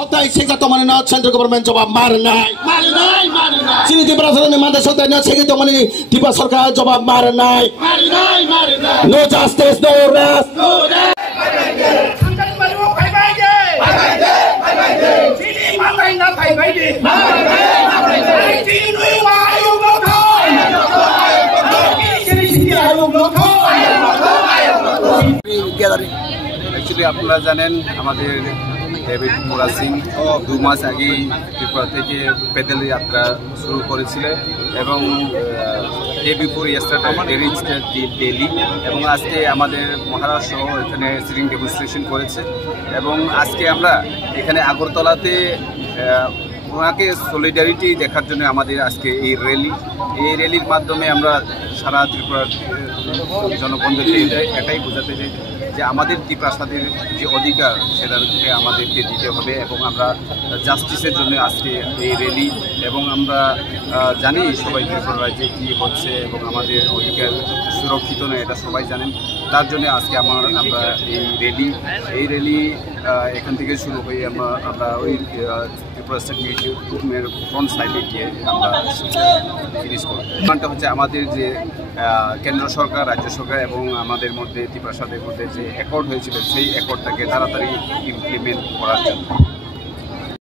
সত্তায় সেটা মানে না সেন্ট্রাল গভর্নমেন্ট জবাব মারে নাই চিনি ত্রিপুরা সরকারের মাঝে সত্তায় না সেটা মানে ত্রিপুরা সরকার জবাব মারে নাই no justice no rest actually আপনারা জানেন আমাদের ডেভিড মোরা সিং 2 মাস আগেই ত্রিপুরা থেকে পেদল যাত্রা শুরু করেছিল এবং day before yesterday reached Delhi এবং আজকে আমাদের মহারাষ্ট্র এখানে সিটিং ডেমনস্ট্রেশন করেছে এবং আজকে আমরা এখানে আগরতলাতে ওনাকে সলিডারিটি দেখার জন্য আমাদের আজকে এই র্যালির মাধ্যমে আমরা সারা ত্রিপুরার জনগণদেরকে এটাই বোঝাতে চাই যে আমাদের ত্রিপ্রাসাদের যে অধিকার সেটাকে আমাদেরকে দিতে হবে এবং আমরা জাস্টিসের জন্য আজকে এই র্যালি এবং আমরা জানি সবাই ত্রিপুরা রাজ্যে কী হচ্ছে এবং আমাদের অধিকার সুরক্ষিত নয় এটা সবাই জানেন তার জন্য আজকে আমরা এই র্যালি এখান থেকে শুরু হয়ে আমরা ওই ত্রিপুরা স্টেট মিউজিয়ামের ফ্রন্ট সাইডে গিয়ে আমরা ফিনিশ করি। কারণটা হচ্ছে আমাদের যে কেন্দ্র সরকার রাজ্য সরকার এবং আমাদের মধ্যে ত্রিপ্রাসাদের মধ্যে যে অ্যাকর্ড হয়েছিল সেই অ্যাকর্ডটাকে তাড়াতাড়ি ইমপ্লিমেন্ট করার জন্য।